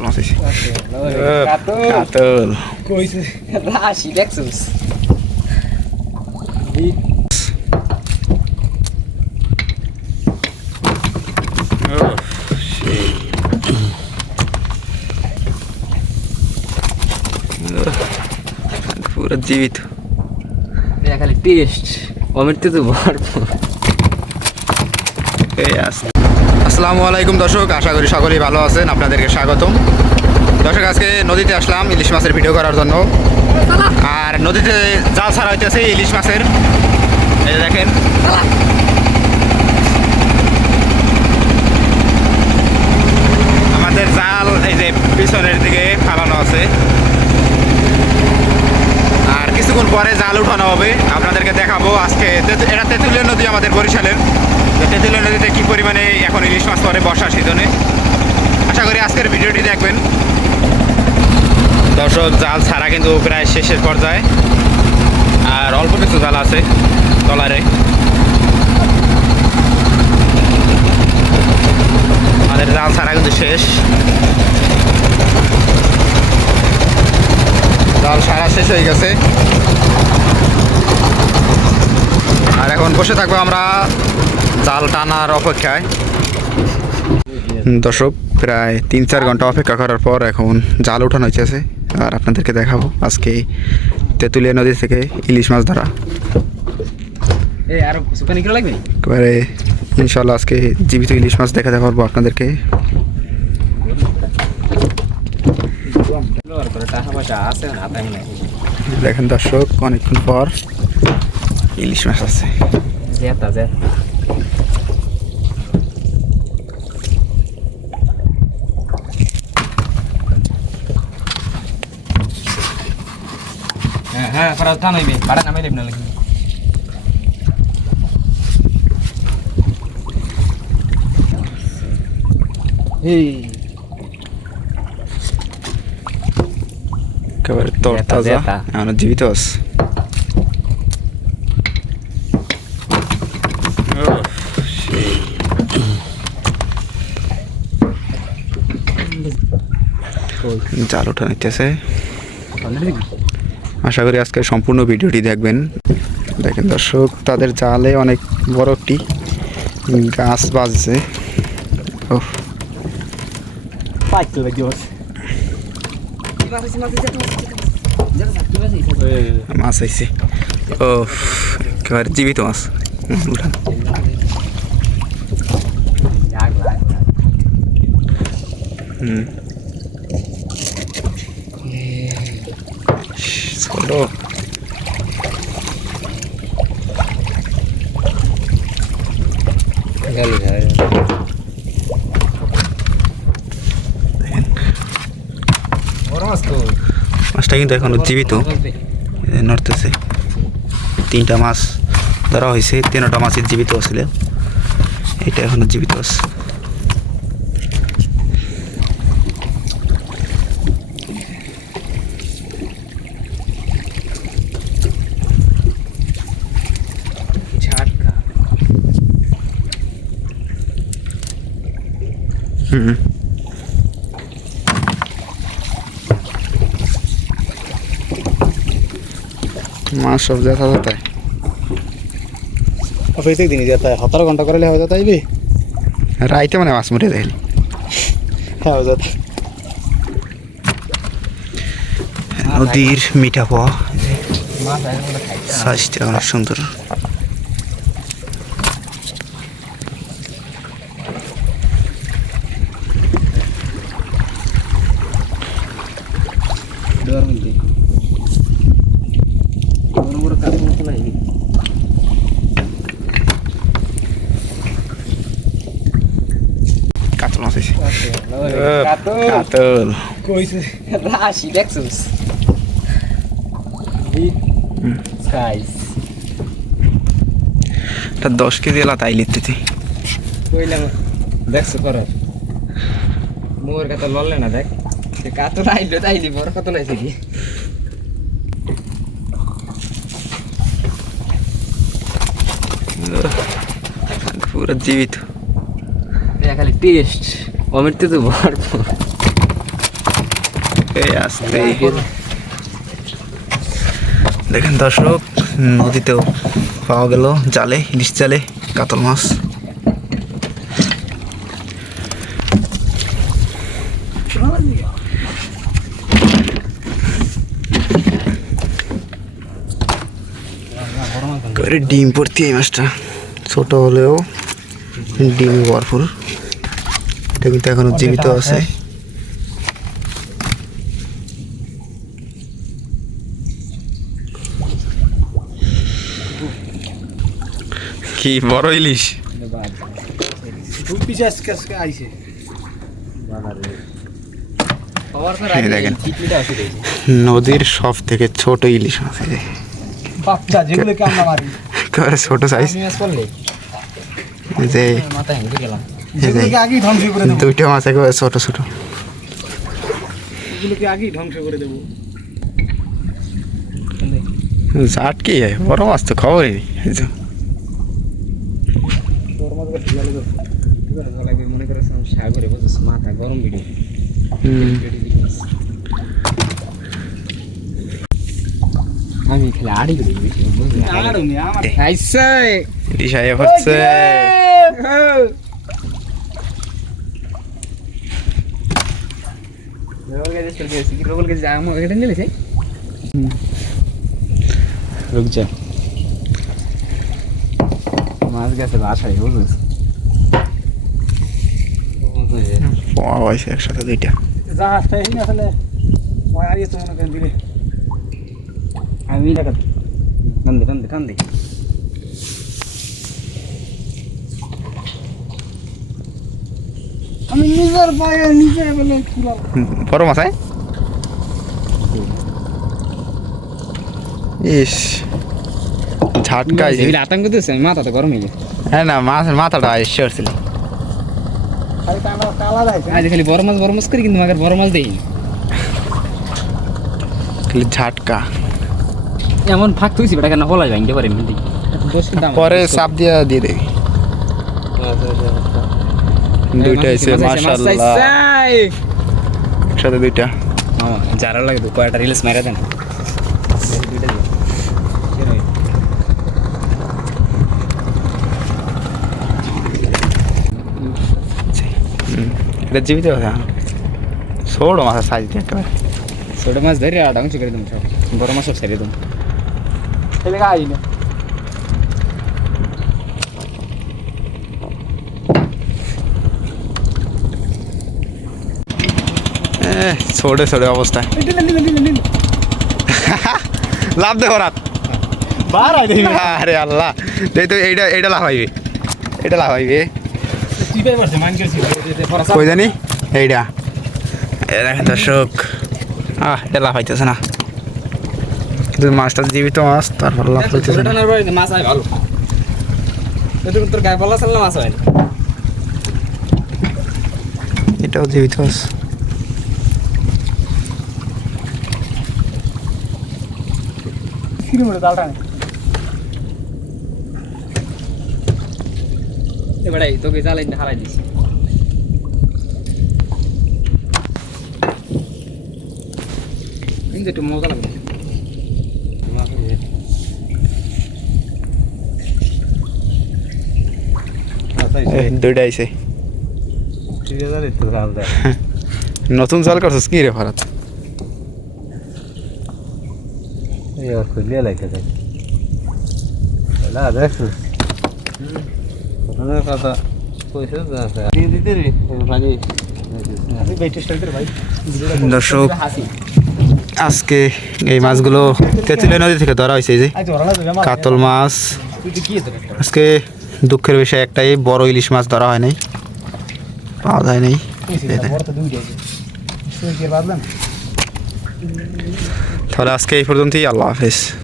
মাছ হয়েছে কাতল রাশি দেখছিস পুরো জীবিত খালি টেস্ট অমৃত্যু তো ভরপুর এই আছে আসসালামু আলাইকুম দর্শক, আশা করি সকলেই ভালো আছেন, আপনাদেরকে স্বাগতম। দর্শক, আজকে নদীতে আসলাম ইলিশ মাছের ভিডিও করার জন্য। আর নদীতে জাল ছাড়া হইতেছে ইলিশ মাছের দেখেন। আমাদের জাল এই যে পিছনের দিকে ফালানো আছে। আর কিছুক্ষণ পরে জাল উঠানো হবে। আপনাদেরকে দেখাবো আজকে এটা তেঁতুলিয়া নদী আমাদের বরিশালের। তো তেঁতুলিয়া নদীতে কি পরিমাণে এখন ইলিশ মাছ পরে বর্ষা সিজনে? আশা করি আজকের ভিডিওটি দেখবেন। দর্শক, জাল ছাড়া কিন্তু প্রায় শেষের পর্যায়ে। আর অল্প কিছু জাল আছে টলারে আমাদের জাল ছাড়া কিন্তু শেষ। জাল সারা শেষ হয়ে গেছে। আর এখন বসে থাকব আমরা জাল টানার অপেক্ষায়। দর্শক প্রায় তিন চার ঘণ্টা অপেক্ষা করার পর এখন জাল উঠানো হয়েছে আর আপনাদেরকে দেখাবো আজকে তেঁতুলিয়া নদী থেকে ইলিশ মাছ ধরা। লাগবে? ইনশাল্লাহ আজকে জীবিত ইলিশ মাছ দেখাতে পারব আপনাদেরকে। দেখেন দর্শক অনেকক্ষণ পর ইলিশ মাছ আছে পরে টান হইবে ভাড়া নামাই দেব না লাগবে এই। একেবারে তোর জেতা, তাজা জীবিত আছে। জাল ওঠা নিতেছে আশা করি আজকে সম্পূর্ণ ভিডিওটি দেখবেন। দেখেন দর্শক তাদের জালে অনেক বড় একটি গাছ বাজছে। মাছ? আইছে। ও একেবারে জীবিত মাছ। হুম, মাছটা কিন্তু এখনও জীবিত। নড়তেছে। তিনটা মাছ ধরা হয়েছে। তিনটা মাছের জীবিত আসলে। এটা এখনও জীবিত আছে। হুম। মাছ সব দেখা যাতে প্রত্যেক দিনই যেতে হয় সতেরো ঘণ্টা করলে হয়ে যেতে আইবি? রাইতে মানে মাছ মরে দেখলি হ্যাঁ যেতে। নদীর মিঠা পাওয়া সাইজটা অনেক সুন্দর ডোর মধ্যে বড় বড় কাজ মতো নাই কাতল মাছ আছে কাতল কইছে রাশি দেখছিস বিগ এটা দশ কেজি এলা তাই লিখতে কইলাম দেখছ করার। মোর কথা লড়লে না দেখ। সে কাতল আইলো তাইলি বড় কত নাইছে কি? পুরো জীবিত। খালি টেস্ট অমৃত্যু তো ভরপুর দেখেন দর্শক নদীতেও পাওয়া গেল জালে, ইলিশ জালে, কাতল মাছ। ডিম ভর্তি এই মাছটা। ছোট হলেও ডিম ভরপুর। এটা কিন্তু এখনও জীবিত আছে কি বড় ইলিশ খুব পিছে আজকে আজকে আইছে পাওয়ার পর এই দেখেন। চিটলিটা অসুবিধা হয়েছে নদীর সব থেকে ছোট ইলিশ মাছ ছোট সাইজ যে দুইটা মাছ একেবারে ছোট ছোট। এগুলোকে আগেই ধ্বংস করে দেবো। জাট কি বড় মাছ তো খবরই নেই এই যে। তোর মতো করে ঢিলালে তো লাগবে মনে করে সাগরে বসে মাথা গরম ভিডিও আমি খেলে আড়ি করে আমার আইসে ইলিশ আইয়া পড়ছে রোল গাড়ি চলে গেছে কি রোল গাড়ি যাও এটা নিলে সেই রুক যা মাছ গেছে বাসায় বুঝছিস পাওয়া হয়েছে একসাথে দুইটা। জাহাজটা এই আসলে ওই হারিয়েছে মনে করেন দিলে আমি দেখা টান দে টান দে টান দে আমি নিজের পায়ে নিজে বলে বড় মাছ ইস। ঝাটকা এগুলো আতঙ্ক দিচ্ছে মাথা তো গরম হয়ে গেছে। হ্যাঁ না মাছের মাথাটা এসে উঠছিল খালি আজ বড় মাছ বড় মাছ করি কিন্তু মাগের বড় মাছ দেই খালি ঝাটকা। এমন ফাঁক তুইছি বেটা কেন হলাই ভাঙতে পারে মিন্দি পরে চাপ দিয়ে দিয়ে দেবি দুইটা এসে মাশাল্লাহ। একসাথে দুইটা। যারা লাগে কয়টা রিলস মারা দেন। এটা জীবিত কথা ছোট মাছের সাইজ দিয়ে একেবারে ছোট মাছ ধরে আর ধ্বংস করে দেবো সব। বড় মাছ সব ছেড়ে দেবো ছেলে গাই না ছোটে ছোটে অবস্থা। লাভ দেখো রাত। আরে আল্লাহ। এই তো এইটা এইটা লাভ হইবে এটা লাভ হইবে চিপাই মারছে মান গেছি কই জানি? এইটা দেখেন দর্শক। আহ এটা লাভ হইতেছে না। কিন্তু মাছটা জীবিত মাছ তারপর লাভ হইতেছে না। মাছ হয় ভালো। তোর গায়ে বলা চাল না মাছ হয়? এটাও জীবিত মাছ। মরে দালটা এবারে তোকে জ্বালাই হারাই দিছি। কিন্তু একটু মজা লাগবে দুইটা আইছে। নতুন জাল করছিস কি রে ভারত? আমি বেটে দর্শক, আজকে এই মাছগুলো তেঁতুলিয়া নদী থেকে ধরা হয়েছে যে কাতল মাছ। আজকে দুঃখের বিষয় একটাই, বড় ইলিশ মাছ ধরা হয় নাই, পাওয়া যায় নাই। তাহলে আজকে এই পর্যন্তই, আল্লাহ হাফেজ।